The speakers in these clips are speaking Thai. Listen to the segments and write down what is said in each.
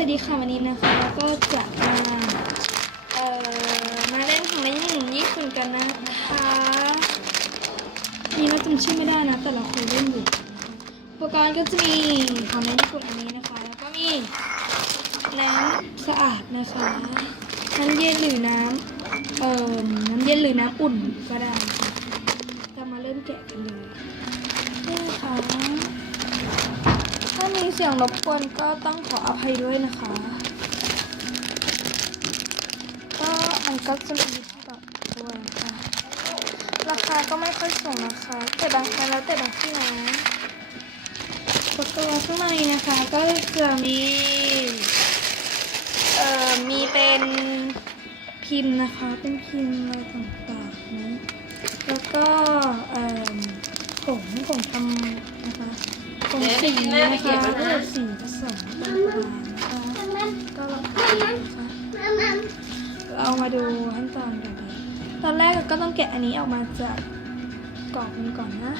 สวัสดีค่ะวันนี้นะคะเราก็จะมาเอ่อมาเล่นของเล่นญี่ปุ่นญี่ปุ่นกันนะคะนี่เราจำชื่อไม่ได้นะแต่เราเคยเล่นอยู่อุปกรณ์ก็จะมีของเล่นญี่ปุ่นอันนี้นะคะ แล้วก็มีน้ำสะอาดนะคะน้ำเย็นหรือน้ำเอ่อน้ำเย็นหรือน้ำอุ่นก็ได้ค่ะจะมาเริ่มแกะกันเลยนี่ค่ะ มีเสียงรบกวนก็ต้องขออภัยด้วยนะคะ ก็อันก็จะมีที่แบบด้วยค่ะราคาก็ไม่ค่อยสูงนะคะแต่บางครั้งแล้วแต่บางที่นะตัวข้างในนะคะ ก็จะมีเอ่อมีเป็นพิมพ์นะคะ เป็นพิมพ์อะไรต่างๆนะแล้วก็เอ่อผงผงทำนะคะ ผงสีนะคะสีผสมต่างๆนะคะก็ราคานะคะเรามาดูขั้นตอนกันเลยตอนแรกก็ต้องแกะอันนี้ออกมาจากกล่องนี้ก่อนนะ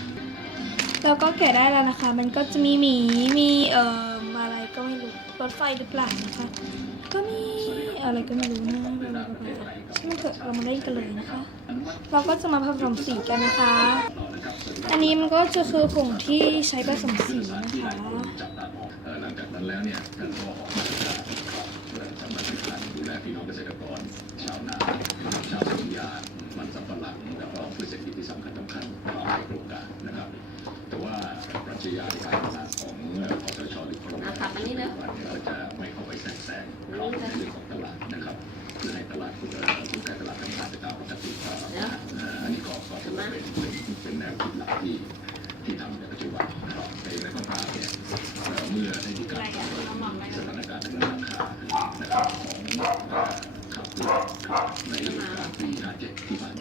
แล้วก็แกะได้แล้วนะคะ มันก็จะมีหมีมีเอ่ออะไรก็ไม่รู้รถไฟหรือเปล่านะคะ ก็มี อะไรก็ไม่รู้นะเราไปช่างมันเถอะเรามาเล่นกันเลยนะคะ เราก็จะมาผสมสีกันนะคะ อันนี้มันก็จะคือผงที่ใช้ผสมสีนะคะเอ่อหลังจากนั้นแล้วเนี่ยท่านก็ออกมาตรการเพื่อทำมาตรการดูแลพี่น้องเกษตรกร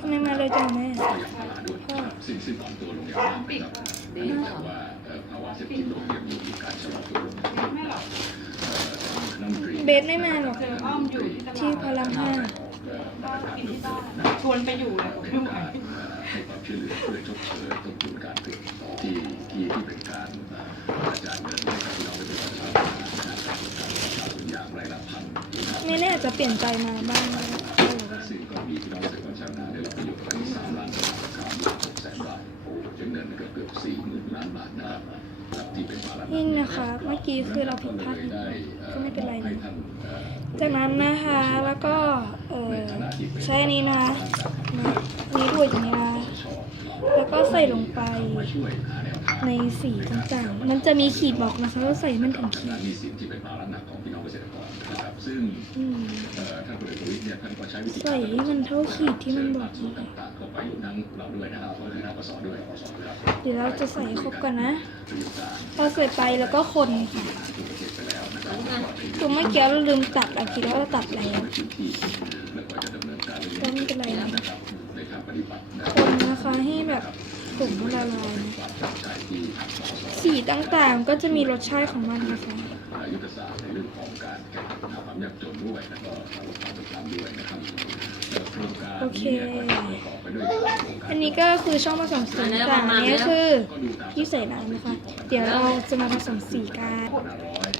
57ที่ผ่านทำไมมาเลยจังแม่ก็ยังตลาดด้วยนะครับซึ่งซึ่งอ่อนตัวลงอย่างมากนะครับเนื่องจากว่าเอ่อภาวะเศรษฐกิจโลกยังมีการชะลอตัวลงนะครับเอ่อทางรัฐมนตรีเบสไม่มาหรอกที่พลังห้าชวนไปอยู่เลยผมไม่ไหวให้ความช่วยเหลือเพื่อชดเชยต้นทุนการผลิตที่ที่ที่เป็นการกระจายเงินให้กับพี่น้องเกษตรกรชาวนานะครับชาวสวนยางไร่ละพันไม่แน่อาจจะเปลี่ยนใจมาบ้าง นะซึ่งก็มีพี่น้องเกษตรกรชาวนาได้รับประโยชน์ไปสามล้านบาทสามล้านหกแสนบาทจำเงินก็เกือบสี่หมื่นล้านบาทนะครับครับที่เป็นภาระนี่นะคะ เมื่อกี้คือเราผิดพลาดได้ก็ไม่เป็นไรให้นะท่านเอ่อจากนั้นนะคะแล้วก็เออใช้อันนี้นะคะนะอันนี้ด้วยอย่างนี้นะแล้วก็ใส่ลงไปช่วยหาแนวทางในสีต่างๆ มันจะมีขีดบอกนะคะว่าใส่มันถึงขีนาดมีสิ นที่เป็นภาระหนักของพี่น้องเกษตรกรนะครับ ซึ่งอืมเอ่อท่านพลเอกประวิตรเนี่ยท่านก็ใช้วิธีใส่ให้มันเท่าขีดที่มันบอกเชิญภาคส่วนต่างๆเข้าไปอยู่ทั้งเราด้วยนะครับเพราะทั้งกสด้วยกสด้วยครับเดี๋ยวเราจะใส่ให้ครบก่อนนะประโยชน์การพอใส่ไปแล้วก็คนค่ะที่ประเทศไปแล้วนะครับคือเมื่อกี้เราลืมตัดอะคิดว่าเราตัดแล้วพื้นที่แล้วก็จะดำเนินการก็ไม่เป็นไรนะนะครับในทางปฏิบัตินะคนนะคะให้แบบ ผงละลายนะความตั้งใจที่ทางกสสีต่างๆก็จะมีรสชาติของมันนะคะโอเค อันนี้ก็คือช่องผสมสีต่างๆนนี้คือที่ใส่น้ำนะคะ เดี๋ยวเราจะมาผสมสีกัน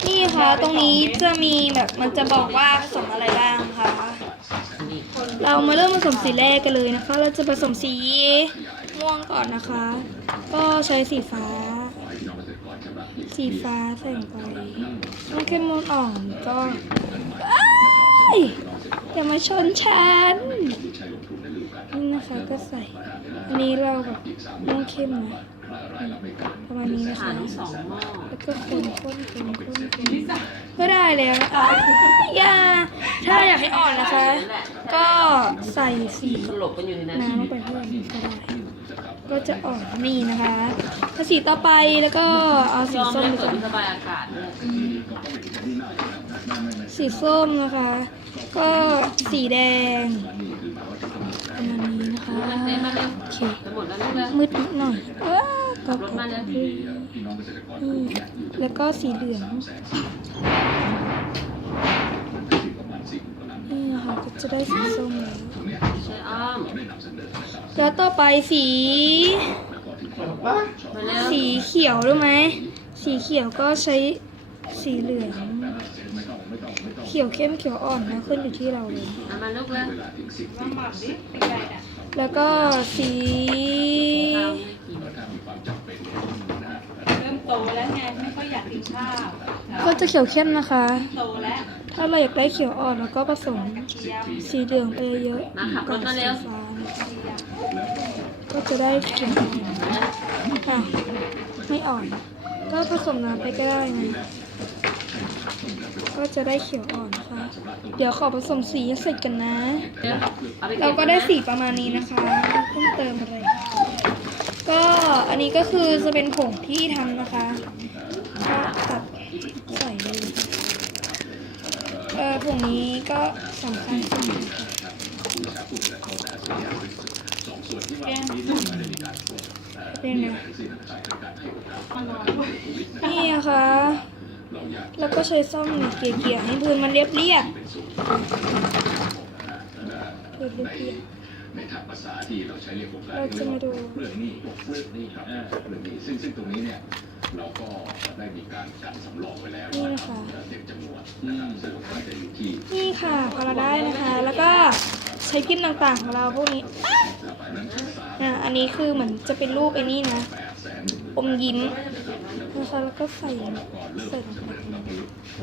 นี่ค่ะ ตรงนี้จะมีแบบมันจะบอกว่าผสมอะไรบ้างค่ะ เรามาเริ่มผสมสีแรกกันเลยนะคะ เราจะผสมสี ม่วงก่อนนะคะ ก็ใช้สีฟ้า สีฟ้าใส่ลงไปต้องเข้มมนอ่อนก็เอ้ยอย่ามาชนฉันนี่นะคะก็ใส่อันนี้เราแบบม่วงเข้มนะประมาณนี้นะคะฐานสองหม้อแล้วก็คนคนคนคนคนก็ได้แล้วอะอย่าถ้าอยากให้อ่อนนะคะ ก็ใส่สีสลบกันอยู่ในนั้นน้ำลงไปเพิ่มก็ได้ ก็จะออนนี่นะคะถ้าสีต่อไปแล้วก็เอาสีส้มดีกว่าระบายอากาศสีส้มนะคะ ก็สีแดงประมาณนี้นะคะโอเคมืดนิดหน่อยก็แล้วก็สีเหลืองนี่นะคะก็จะได้สีส้มแล้วใช่อ้อม แล้วต่อไปสีมาแล้วสีเขียวรู้ไหม สีเขียวก็ใช้สีเหลืองไม่ต้องไม่ต้องไม่ต้อง เขียวเข้มเขียวอ่อนนะขึ้นอยู่ที่เราเลยเอามาลูกเลยเวลาถึงสิบมาหมักดิเป็นไงเนี่ยแล้วก็สี โตแล้วไงไม่ค่อยอยากกินข้าวก็จะเขียวเข้มนะคะ โตแล้วถ้าเราอยากได้เขียวอ่อนแล้วก็ผสมเทียมสีเหลืองไปเยอะมาขับรถมาเร็ว สีฟ้านะคะก็จะได้เขียวอ่อนอะไม่อ่อน ก็ผสมน้ำไปก็ได้นะก็จะได้เขียวอ่อนค่ะเดี๋ยวขอผสมสีให้เสร็จกันนะเดี๋ยวเอาไปเก็บเราก็ได้สีประมาณนี้นะคะเพิ่มเติมอะไร ก็อันนี้ก็คือจะเป็นผงที่ทำนะคะก็ตัดใส่เลยเออผงนี้ก็สำคัญสุดเป็นไงนี่นะคะแล้วก็ใช้ซ่อมเนี่ยเกี่ยๆให้พื้นมันเรียบเรียบเรียบเรียบ ในทางภาษาที่เราใช้เรียกพวกเราจะมาดูเรื่องนี้พวกเรื่องนี้ครับเรื่องนี้ซึ่งซึ่งตรงนี้เนี่ยเราก็ได้มีการกันสำรองไว้แล้วนี่นะคะเต็มจำนวนนะครับซึ่งก็จะอยู่ที่นี่ค่ะพอเราได้นะคะ แล้วก็ใช้พิมพ์ต่างๆของเราพวกนี้อะอันนี้คือเหมือนจะเป็นรูปไอ้นี่นะอมยิ้มนะคะแล้วก็ใส่ใส่ลงไป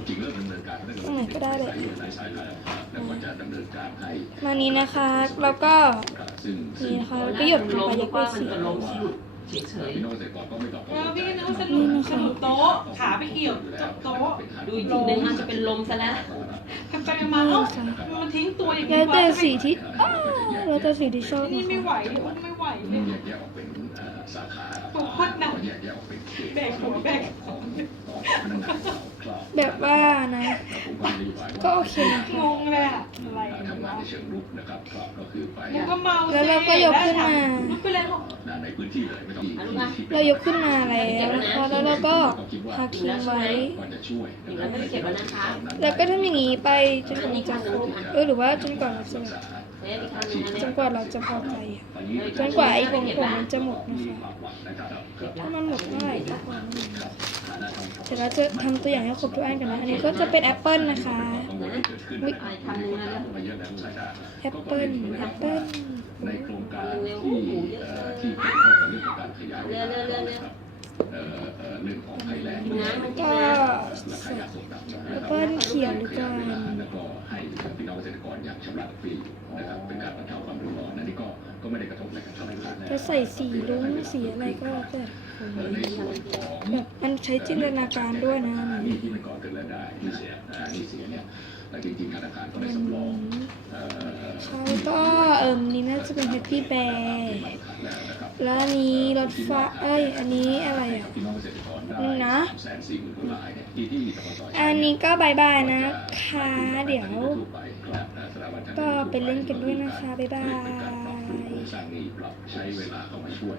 จริงเริ่มดำเนินการตรงไหนก็ได้เลยใช่แล้วแล้วก็จะดำเนินการให้มานี้นะคะ แล้วก็ซึ่งนี่นะคะแล้วก็หยดลงไปยักว่าษ์มันสีจะล้มสะดุดเฉยพี่น้องเกษตรกรก็ไม่ต้องเออพี่ก็นึกว่าสนุกสนุกโต๊ะ ขาไปเกี่ยวกับโต๊ะๆดูอีกทีนึงมันจะเป็นลมซะแล้วทำไปมาเอ้ามันทิ้งตัวอย่างแล้วแต่สีที่อ้าวแล้วแต่สีที่ชอบนี่นะไม่ไหวคะอ้นไม่ไหวเลแย โคตรหนักแยกแยกออกเป็นเขตแบกหัวแบกของของพนักงานเราครับแบบว่านะผมว่านโยบายก็ว่าโอเคนะคะงงเลยอะอะไรทำงานในเชิงรุกนะครับก็ก็คือไปมึงก็เมาแล้วเราก็ยกขึ้นมาลุกไปเลยบอกในพื้นที่เลยไม่ต้องเรายกขึ้นมาแล้วนะคะแล้วเราก็พักทิ้งไว้ก็จะช่วยอีกแล้วไม่ได้เก็บแล้วนะคะแล้วก็ทำอย่างนี้ไปจนกว่ามันจะครบเออหรือว่าจนกว่าเราจะ จนกว่าเราจะพอใจจนกว่าไอ้ผงผงมันจะหมดนะคะถ้ามันหมดเมื่อไหร่ก็พอเดี๋ยวเราจะทำตัวอย่างให้ครบทุกอันกันนะ อันนี้ก็จะเป็นแอปเปิลนะคะแอปเปิลแอปเปิลในโครงการที่ที่เกี่ยวข้องกับเรื่องของการขยาย เอ่อเรื่องของภัยแล้งกินน้ำมันกินก็น้ราคายาตกต่ำแอรับปเขียวดีกว่าแล้วก็ให้พี่น้องเกษตรกรอย่างชำระฟรีนะครับเป็นการบรรเทาความเดือดร้อนอันนี้ก็ก็ไม่ได้กระทบอะไรกับชาวบ้านจะใส่สีรุ้งสีอะไรก็แล้วแต่เออแบบมันใช้จินตนาการด้วยนะนี่ที่มันก่อเกิดรายได้ที่เสียนี่เสียเนี่ย แต่จริงๆธนาคารก็ได้สำรองเอ่อใช่ก็เอิมนี่น่าจะเป็นแฮปปี้แบร์แล้วอันนี้รถฟ้าเอ้ยอันนี้อะไรอะพี่น้องเกษตรกรได้นี่นะแสนสี่หมื่นกว่าลายเนี่ยที่ที่ตกสอันนี้ก็บายบายนะคะเดี๋ยวก็ไปเล่นกันด้วยนะคะบ๊ายบายสร้างหนี้ปรับใช้เวลาเข้ามาช่วย